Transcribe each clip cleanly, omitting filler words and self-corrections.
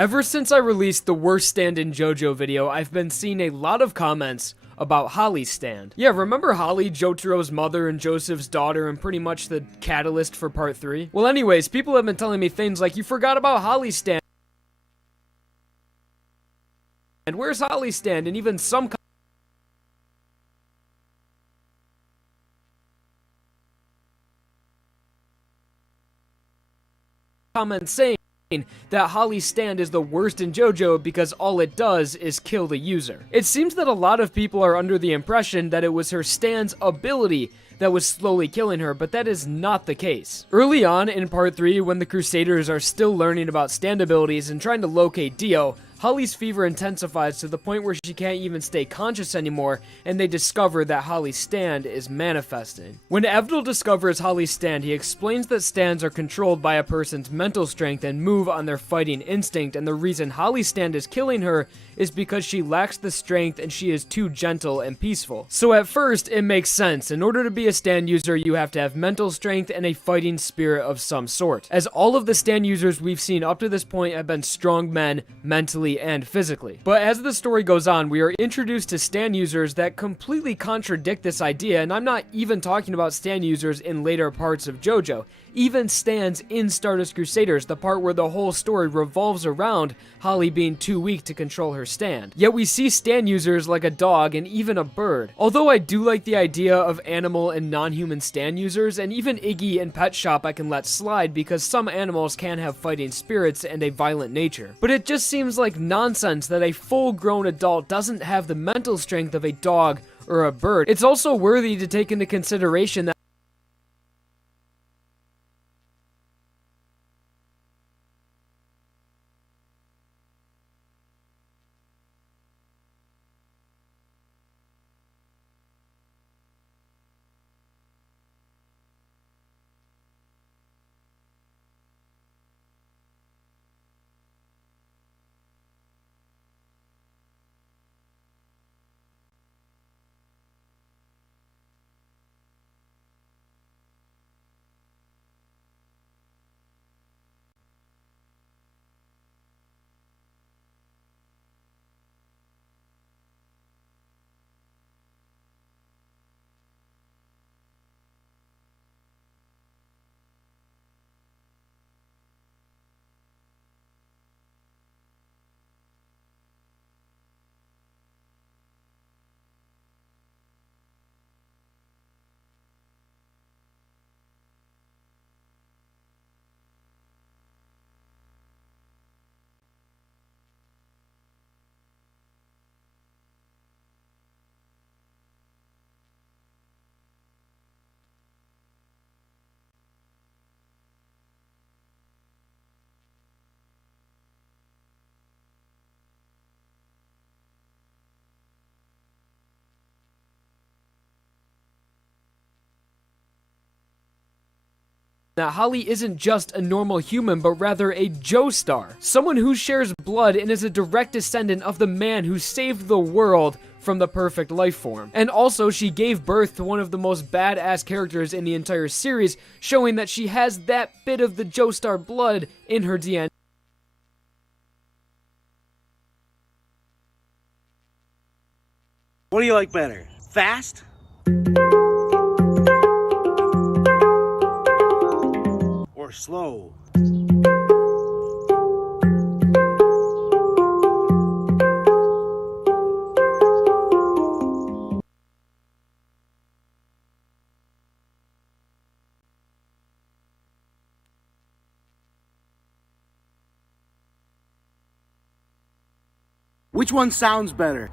Ever since I released the worst stand in JoJo video, I've been seeing a lot of comments about Holly's stand. Yeah, remember Holly, Jotaro's mother and Joseph's daughter and pretty much the catalyst for part 3? Well anyways, people have been telling me things like, you forgot about Holly's stand. And where's Holly's stand? And even some comments saying that Holly's stand is the worst in JoJo because all it does is kill the user. It seems that a lot of people are under the impression that it was her stand's ability that was slowly killing her, but that is not the case. Early on in part 3, when the Crusaders are still learning about stand abilities and trying to locate Dio, Holly's fever intensifies to the point where she can't even stay conscious anymore, and they discover that Holly's stand is manifesting. When Evdel discovers Holly's stand, he explains that stands are controlled by a person's mental strength and move on their fighting instinct, and the reason Holly's stand is killing her is because she lacks the strength and she is too gentle and peaceful. So at first, it makes sense. In order to be a stand user, you have to have mental strength and a fighting spirit of some sort, as all of the stand users we've seen up to this point have been strong men, mentally and physically. But as the story goes on, we are introduced to stand users that completely contradict this idea, and I'm not even talking about stand users in later parts of JoJo. Even stands in Stardust Crusaders, the part where the whole story revolves around Holly being too weak to control her stand. Yet we see stand users like a dog and even a bird. Although I do like the idea of animal and non-human stand users, and even Iggy and Pet Shop I can let slide because some animals can have fighting spirits and a violent nature. But it just seems like nonsense that a full-grown adult doesn't have the mental strength of a dog or a bird. It's also worthy to take into consideration that Holly isn't just a normal human, but rather a Joestar, someone who shares blood and is a direct descendant of the man who saved the world from the perfect life form. And also, she gave birth to one of the most badass characters in the entire series, showing that she has that bit of the Joestar blood in her DNA. What do you like better? Fast? Or slow? Which one sounds better?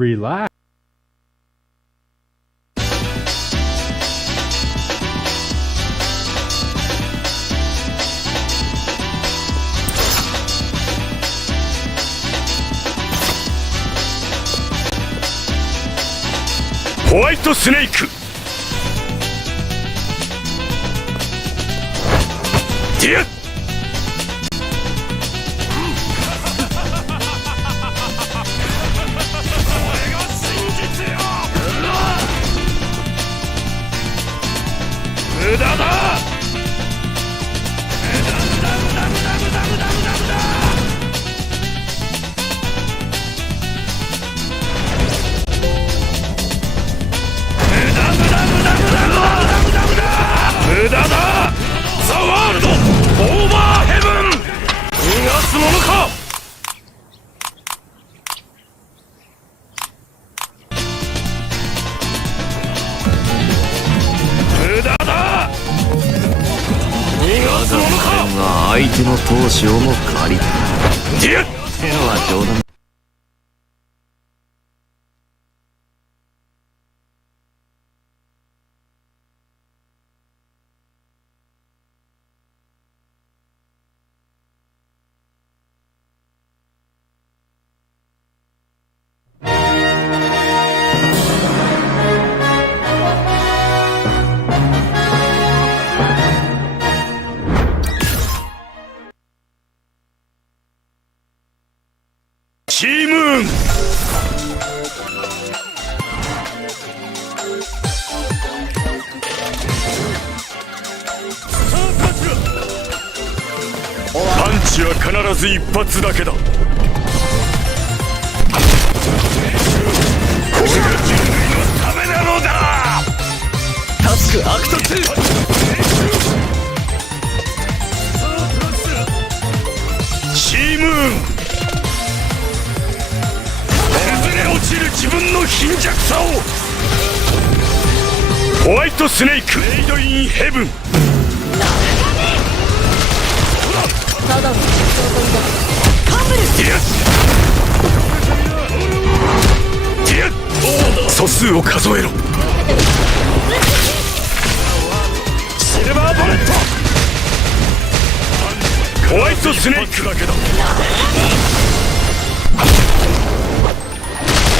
Relax. ホワイトスネーク。ディアッ。無駄だ。無駄だ。ザ・ワールドオーバーヘブン。逃がすものか。無駄だ。逃がすものか。相手の闘志をも借りた。ディアッ。手のは冗談。チームーン。パンチは必ず一発だけだ。これが人類のためなのだ。タスクアクト2。チームーン。崩れ落ちる自分の貧弱さを。ホワイトスネークメイドインヘブン。ただの実装といだ。カンブルディアッ。ディアッ。素数を数えろ。シルバーボレット。ホワイトスネークだけだ。